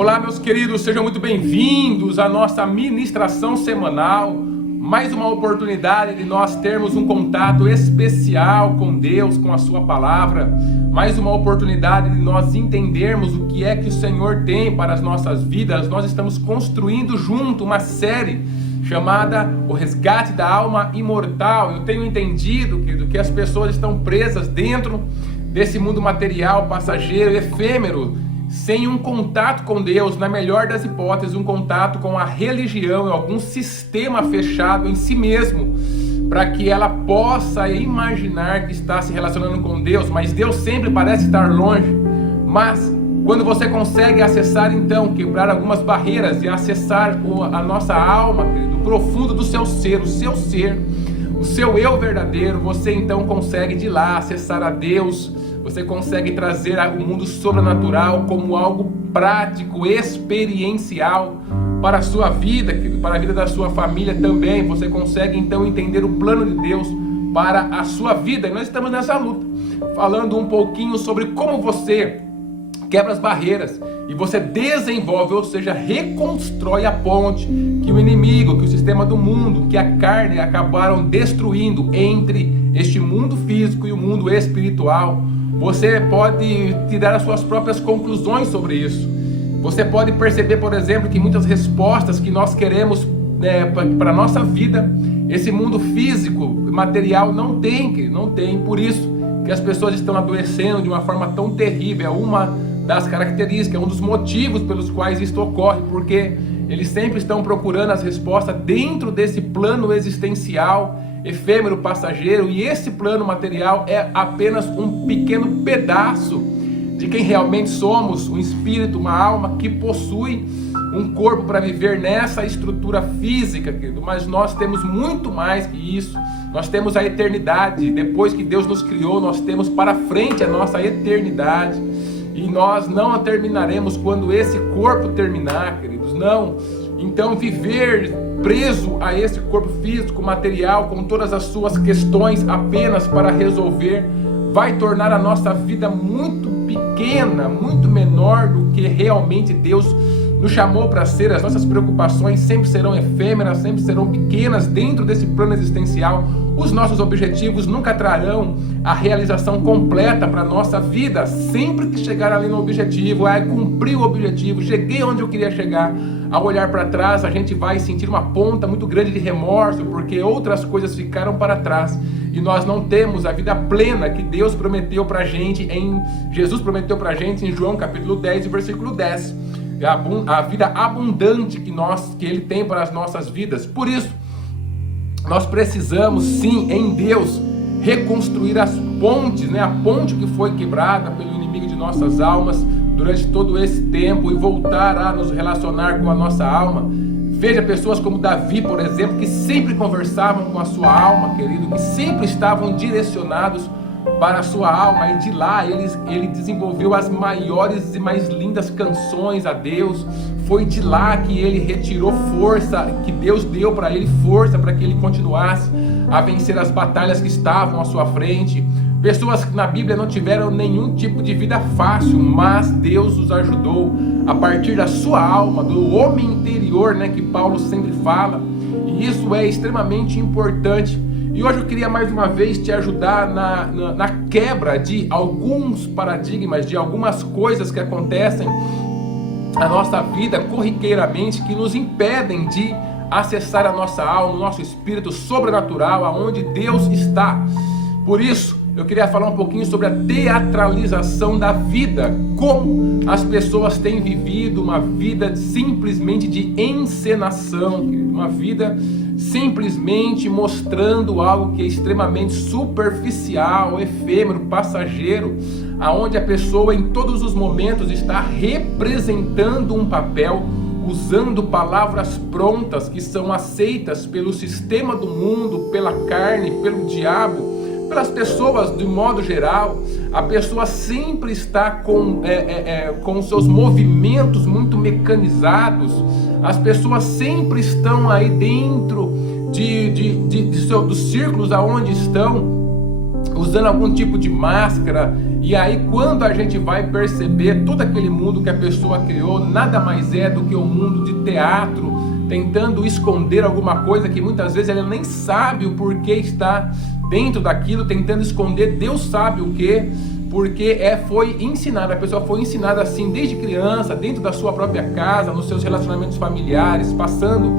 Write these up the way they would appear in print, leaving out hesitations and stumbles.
Olá, meus queridos, sejam muito bem-vindos à nossa ministração semanal. Mais uma oportunidade de nós termos um contato especial com Deus, com a sua palavra. Mais uma oportunidade de nós entendermos o que é que o Senhor tem para as nossas vidas. Nós estamos construindo junto uma série chamada O Resgate da Alma Imortal. Eu tenho entendido, querido, que as pessoas estão presas dentro desse mundo material, passageiro, efêmero, sem um contato com Deus, na melhor das hipóteses, um contato com a religião, algum sistema fechado em si mesmo, para que ela possa imaginar que está se relacionando com Deus, mas Deus sempre parece estar longe. Mas quando você consegue acessar, então, quebrar algumas barreiras e acessar a nossa alma, querido, o profundo do seu ser, o seu eu verdadeiro, você então consegue de lá acessar a Deus. Você consegue trazer o mundo sobrenatural como algo prático, experiencial para a sua vida, para a vida da sua família também. Você consegue então entender o plano de Deus para a sua vida. E nós estamos nessa luta, falando um pouquinho sobre como você quebra as barreiras e você desenvolve, ou seja, reconstrói a ponte que o inimigo, que o sistema do mundo, que a carne acabaram destruindo entre este mundo físico e o mundo espiritual. Você pode tirar as suas próprias conclusões sobre isso. Você pode perceber, por exemplo, que muitas respostas que nós queremos para a nossa vida, esse mundo físico, material, não tem. Por isso que as pessoas estão adoecendo de uma forma tão terrível. É uma das características, é um dos motivos pelos quais isto ocorre, porque eles sempre estão procurando as respostas dentro desse plano existencial, efêmero, passageiro, e esse plano material é apenas um pequeno pedaço de quem realmente somos, um espírito, uma alma que possui um corpo para viver nessa estrutura física, querido. Mas nós temos muito mais que isso. Nós temos a eternidade. Depois que Deus nos criou, nós temos para frente a nossa eternidade, e nós não a terminaremos quando esse corpo terminar, queridos. Não. Então viver preso a esse corpo físico, material, com todas as suas questões apenas para resolver, vai tornar a nossa vida muito pequena, muito menor do que realmente Deus nos chamou para ser. As nossas preocupações sempre serão efêmeras, sempre serão pequenas dentro desse plano existencial. Os nossos objetivos nunca trarão a realização completa para a nossa vida. Sempre que chegar ali no objetivo, cumprir o objetivo, cheguei onde eu queria chegar, ao olhar para trás, a gente vai sentir uma ponta muito grande de remorso, porque outras coisas ficaram para trás e nós não temos a vida plena que Deus prometeu para a gente, Jesus prometeu para a gente em João capítulo 10, versículo 10. A vida abundante que Ele tem para as nossas vidas. Por isso, nós precisamos sim, em Deus, reconstruir as pontes, a ponte que foi quebrada pelo inimigo de nossas almas durante todo esse tempo, e voltar a nos relacionar com a nossa alma. Veja pessoas como Davi, por exemplo, que sempre conversavam com a sua alma, querido, que sempre estavam direcionados para a sua alma, e de lá ele desenvolveu as maiores e mais lindas canções a Deus. Foi de lá que ele retirou força, que Deus deu para ele força para que ele continuasse a vencer as batalhas que estavam à sua frente. Pessoas que na Bíblia não tiveram nenhum tipo de vida fácil, mas Deus os ajudou a partir da sua alma, do homem interior, que Paulo sempre fala. E isso é extremamente importante. E hoje eu queria mais uma vez te ajudar na quebra de alguns paradigmas, de algumas coisas que acontecem na nossa vida corriqueiramente, que nos impedem de acessar a nossa alma, o nosso espírito sobrenatural, aonde Deus está. Por isso, eu queria falar um pouquinho sobre a teatralização da vida, como as pessoas têm vivido uma vida simplesmente de encenação, uma vida simplesmente mostrando algo que é extremamente superficial, efêmero, passageiro, aonde a pessoa em todos os momentos está representando um papel, usando palavras prontas que são aceitas pelo sistema do mundo, pela carne, pelo diabo, pelas pessoas de modo geral. A pessoa sempre está com seus movimentos muito mecanizados. As pessoas sempre estão aí dentro dos círculos aonde estão, usando algum tipo de máscara, E aí quando a gente vai perceber todo aquele mundo que a pessoa criou, nada mais é do que um mundo de teatro, tentando esconder alguma coisa que muitas vezes ela nem sabe o porquê está dentro daquilo, tentando esconder Deus sabe o que, porque foi ensinada, a pessoa foi ensinada assim desde criança, dentro da sua própria casa, nos seus relacionamentos familiares, passando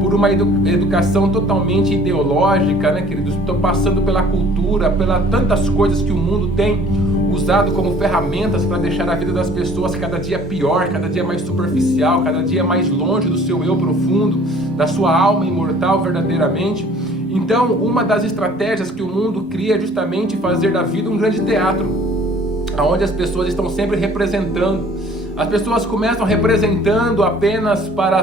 por uma educação totalmente ideológica, né, queridos? Estou passando pela cultura, pela tantas coisas que o mundo tem usado como ferramentas para deixar a vida das pessoas cada dia pior, cada dia mais superficial, cada dia mais longe do seu eu profundo, da sua alma imortal verdadeiramente. Então, uma das estratégias que o mundo cria é justamente fazer da vida um grande teatro, onde as pessoas estão sempre representando. As pessoas começam representando apenas para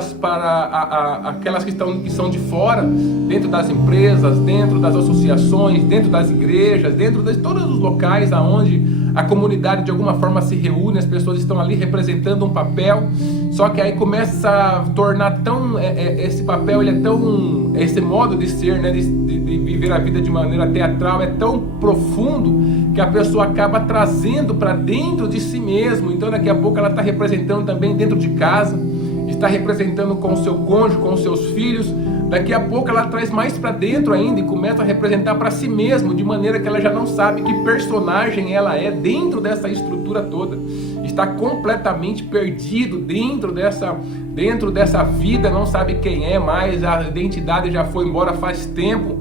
aquelas que são de fora, dentro das empresas, dentro das associações, dentro das igrejas, dentro de todos os locais aonde a comunidade de alguma forma se reúne, as pessoas estão ali representando um papel, só que aí começa a tornar tão, esse papel, ele é tão, esse modo de ser, né, de viver a vida de maneira teatral é tão profundo que a pessoa acaba trazendo para dentro de si mesmo. Então daqui a pouco ela está representando também dentro de casa, está representando com o seu cônjuge, com os seus filhos. Daqui a pouco ela traz mais para dentro ainda e começa a representar para si mesmo, de maneira que ela já não sabe que personagem ela é dentro dessa estrutura toda. Está completamente perdido dentro dessa vida, não sabe quem é mais, a identidade já foi embora faz tempo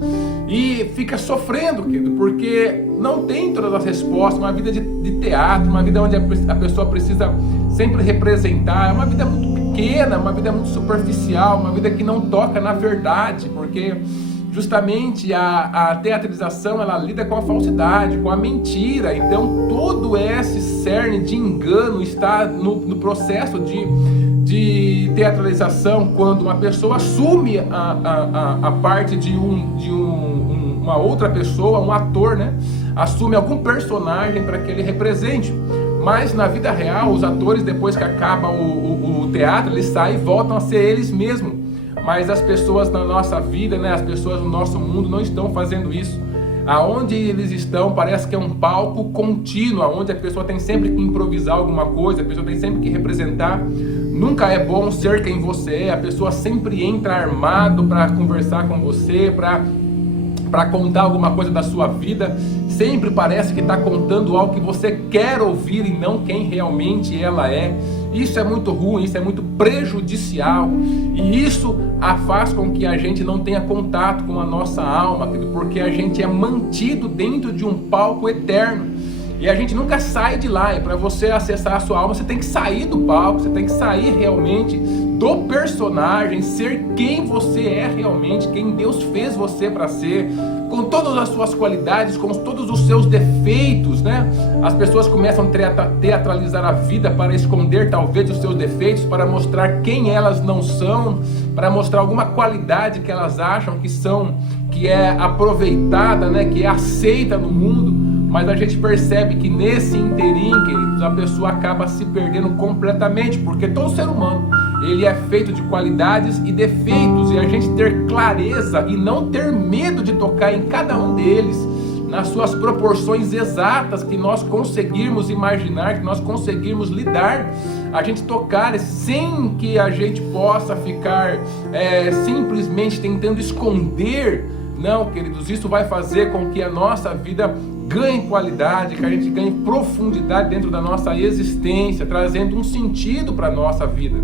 e fica sofrendo, querido, porque não tem todas as respostas. Uma vida de teatro, uma vida onde a pessoa precisa sempre representar, é uma vida muito pequena, uma vida muito superficial, uma vida que não toca na verdade, porque justamente a teatralização ela lida com a falsidade, com a mentira. Então todo esse cerne de engano está no processo de teatralização, quando uma pessoa assume a parte de uma outra pessoa, um ator, né? Assume algum personagem para que ele represente. Mas na vida real, os atores, depois que acaba o teatro, eles saem e voltam a ser eles mesmos. Mas as pessoas na nossa vida, né, as pessoas no nosso mundo não estão fazendo isso. Aonde eles estão parece que é um palco contínuo, onde a pessoa tem sempre que improvisar alguma coisa, a pessoa tem sempre que representar. Nunca é bom ser quem você é, a pessoa sempre entra armado para conversar com você, para contar alguma coisa da sua vida. Sempre parece que está contando algo que você quer ouvir e não quem realmente ela é. Isso é muito ruim, isso é muito prejudicial, e isso faz com que a gente não tenha contato com a nossa alma, porque a gente é mantido dentro de um palco eterno e a gente nunca sai de lá. E para você acessar a sua alma, você tem que sair do palco, você tem que sair realmente do personagem, ser quem você é realmente, quem Deus fez você para ser, com todas as suas qualidades, com todos os seus defeitos, né? As pessoas começam a teatralizar a vida para esconder talvez os seus defeitos, para mostrar quem elas não são, para mostrar alguma qualidade que elas acham que é aproveitada, né? Que é aceita no mundo. Mas a gente percebe que nesse interim, queridos, a pessoa acaba se perdendo completamente, porque todo ser humano, ele é feito de qualidades e defeitos, e a gente ter clareza e não ter medo de tocar em cada um deles, nas suas proporções exatas, que nós conseguirmos imaginar, que nós conseguirmos lidar, a gente tocar sem que a gente possa ficar simplesmente tentando esconder. Não, queridos, isso vai fazer com que a nossa vida ganhe qualidade, que a gente ganhe profundidade dentro da nossa existência, trazendo um sentido para a nossa vida.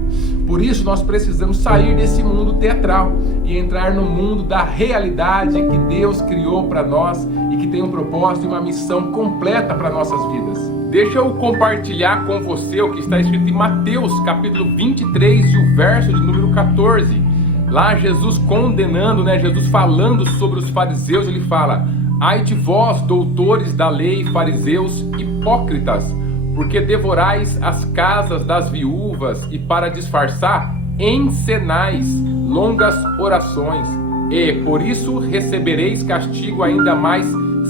Por isso nós precisamos sair desse mundo teatral e entrar no mundo da realidade que Deus criou para nós e que tem um propósito e uma missão completa para nossas vidas. Deixa eu compartilhar com você o que está escrito em Mateus capítulo 23 e o verso de número 14. Lá Jesus condenando, né? Jesus falando sobre os fariseus, ele fala: ai de vós, doutores da lei, fariseus, hipócritas, porque devorais as casas das viúvas e, para disfarçar, encenais longas orações, e por isso recebereis castigo ainda mais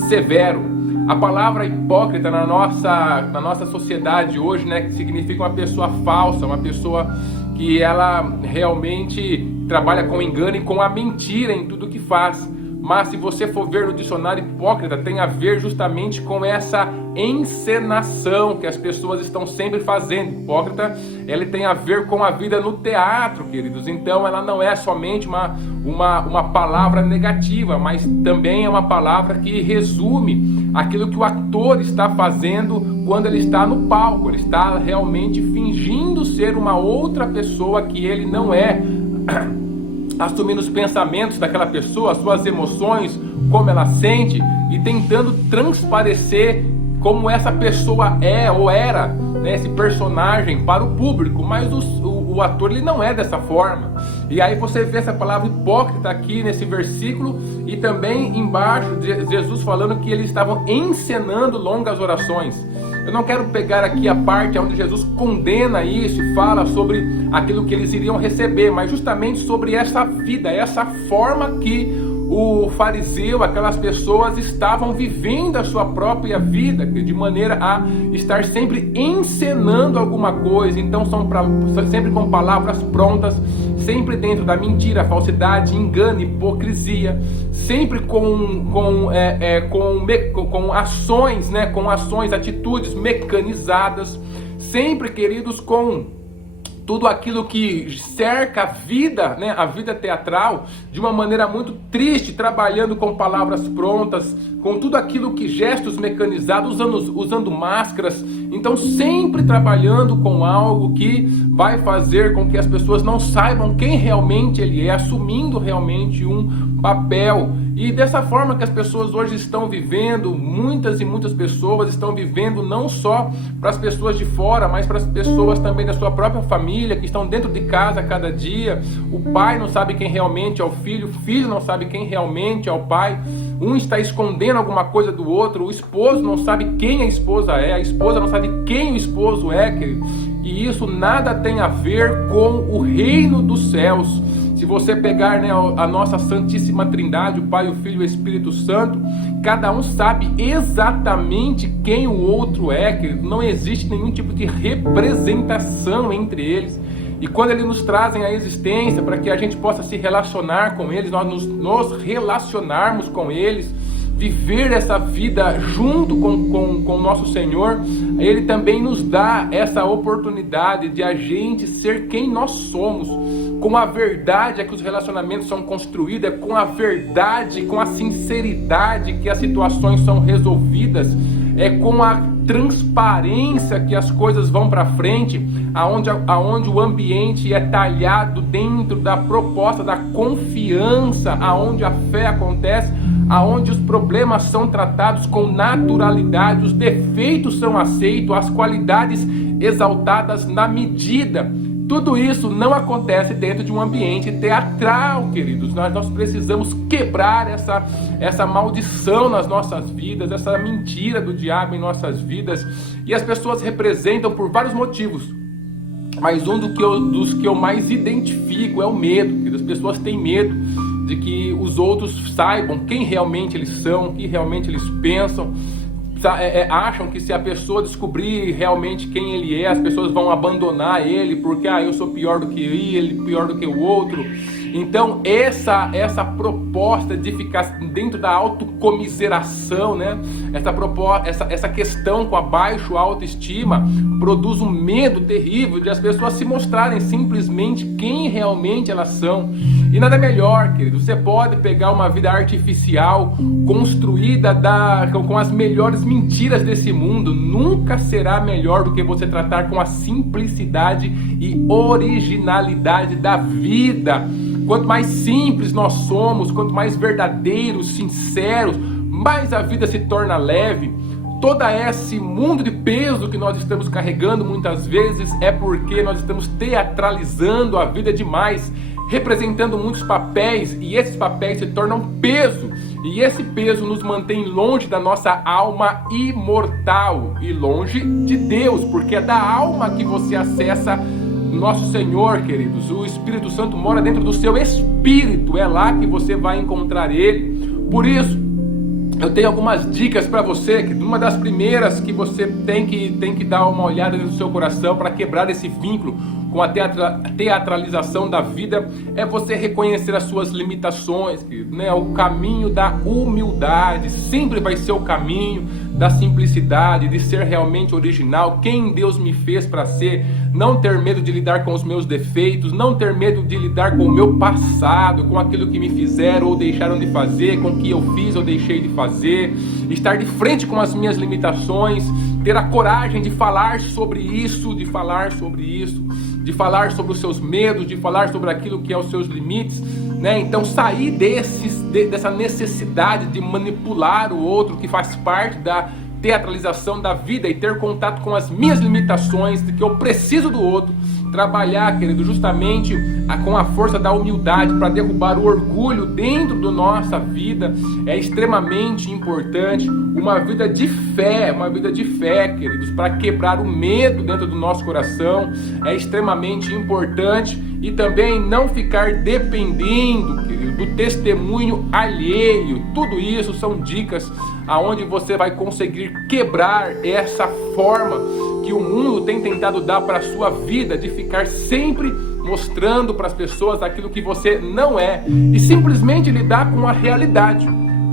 severo. A palavra hipócrita na nossa sociedade hoje, né, que significa uma pessoa falsa, uma pessoa que ela realmente trabalha com engano e com a mentira em tudo que faz. mas se você for ver no dicionário, hipócrita tem a ver justamente com essa encenação que as pessoas estão sempre fazendo. Hipócrita, ele tem a ver com a vida no teatro, queridos. Então ela não é somente uma palavra negativa, mas também é uma palavra que resume aquilo que o ator está fazendo quando ele está no palco. Ele está realmente fingindo ser uma outra pessoa que ele não é, assumindo os pensamentos daquela pessoa, as suas emoções, como ela sente, e tentando transparecer como essa pessoa é ou era, né, esse personagem para o público. Mas o ator, ele não é dessa forma. E aí você vê essa palavra hipócrita aqui nesse versículo, e também embaixo Jesus falando que eles estavam encenando longas orações. Eu não quero pegar aqui a parte onde Jesus condena isso e fala sobre aquilo que eles iriam receber, mas justamente sobre essa vida, essa forma que o fariseu, aquelas pessoas estavam vivendo a sua própria vida, de maneira a estar sempre encenando alguma coisa. Então são sempre com palavras prontas, sempre dentro da mentira, falsidade, engano, hipocrisia, sempre com ações, né, com ações, atitudes mecanizadas, sempre, queridos, com tudo aquilo que cerca a vida, né, a vida teatral, de uma maneira muito triste, trabalhando com palavras prontas, com tudo aquilo que gestos mecanizados, usando máscaras. Então sempre trabalhando com algo que vai fazer com que as pessoas não saibam quem realmente ele é, assumindo realmente um papel. E dessa forma que as pessoas hoje estão vivendo, muitas e muitas pessoas estão vivendo não só para as pessoas de fora, mas para as pessoas também da sua própria família, que estão dentro de casa a cada dia. O pai não sabe quem realmente é o filho não sabe quem realmente é o pai. Um está escondendo alguma coisa do outro, o esposo não sabe quem a esposa é, a esposa não sabe quem o esposo é, querido. E isso nada tem a ver com o reino dos céus. Se você pegar, né, a nossa Santíssima Trindade, o Pai, o Filho e o Espírito Santo, cada um sabe exatamente quem o outro é, querido. Não existe nenhum tipo de representação entre eles. E quando eles nos trazem a existência para que a gente possa se relacionar com eles, nós nos relacionarmos com eles, viver essa vida junto com o nosso Senhor, Ele também nos dá essa oportunidade de a gente ser quem nós somos. Com a verdade é que os relacionamentos são construídos, é com a verdade, com a sinceridade que as situações são resolvidas, é com a transparência que as coisas vão para frente, aonde o ambiente é talhado dentro da proposta da confiança, aonde a fé acontece, aonde os problemas são tratados com naturalidade, os defeitos são aceitos, as qualidades exaltadas na medida. Tudo isso não acontece dentro de um ambiente teatral, queridos. Nós precisamos quebrar essa maldição nas nossas vidas, essa mentira do diabo em nossas vidas. E as pessoas representam por vários motivos. Mas dos que eu mais identifico é o medo, queridos. As pessoas têm medo de que os outros saibam quem realmente eles são, o que realmente eles pensam. Acham que se a pessoa descobrir realmente quem ele é, as pessoas vão abandonar ele, porque eu sou pior do que ele, pior do que o outro. Então essa proposta de ficar dentro da autocomiseração, né? Essa questão com a baixa autoestima produz um medo terrível de as pessoas se mostrarem simplesmente quem realmente elas são. E nada melhor, querido. Você pode pegar uma vida artificial construída com as melhores mentiras desse mundo. Nunca será melhor do que você tratar com a simplicidade e originalidade da vida. Quanto mais simples nós somos, quanto mais verdadeiros, sinceros, mais a vida se torna leve. Todo esse mundo de peso que nós estamos carregando muitas vezes é porque nós estamos teatralizando a vida demais, representando muitos papéis, e esses papéis se tornam peso, e esse peso nos mantém longe da nossa alma imortal e longe de Deus, porque é da alma que você acessa nosso Senhor, queridos. O Espírito Santo mora dentro do seu espírito, é lá que você vai encontrar Ele. Por isso, eu tenho algumas dicas para você, que uma das primeiras que você tem que dar uma olhada no seu coração para quebrar esse vínculo com a teatralização da vida, é você reconhecer as suas limitações, né? O caminho da humildade sempre vai ser o caminho da simplicidade, de ser realmente original, quem Deus me fez para ser, não ter medo de lidar com os meus defeitos, não ter medo de lidar com o meu passado, com aquilo que me fizeram ou deixaram de fazer, com o que eu fiz ou deixei de fazer, estar de frente com as minhas limitações, ter a coragem de falar sobre isso, de falar sobre os seus medos, de falar sobre aquilo que é os seus limites, né? Então sair dessa necessidade de manipular o outro, que faz parte da teatralização da vida, e ter contato com as minhas limitações, de que eu preciso do outro, trabalhar, querido, justamente com a força da humildade para derrubar o orgulho dentro da nossa vida, é extremamente importante. Uma vida de fé, queridos, para quebrar o medo dentro do nosso coração, é extremamente importante. E também não ficar dependendo, querido, do testemunho alheio. Tudo isso são dicas aonde você vai conseguir quebrar essa forma que o mundo tem tentado dar para a sua vida, de ficar sempre mostrando para as pessoas aquilo que você não é, e simplesmente lidar com a realidade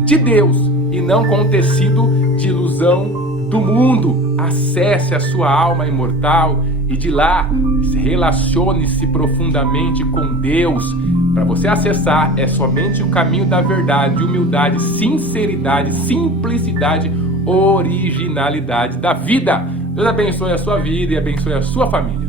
de Deus e não com o tecido de ilusão do mundo. Acesse a sua alma imortal e de lá relacione-se profundamente com Deus. Para você acessar, é somente o caminho da verdade, humildade, sinceridade, simplicidade, originalidade da vida. Deus abençoe a sua vida e abençoe a sua família.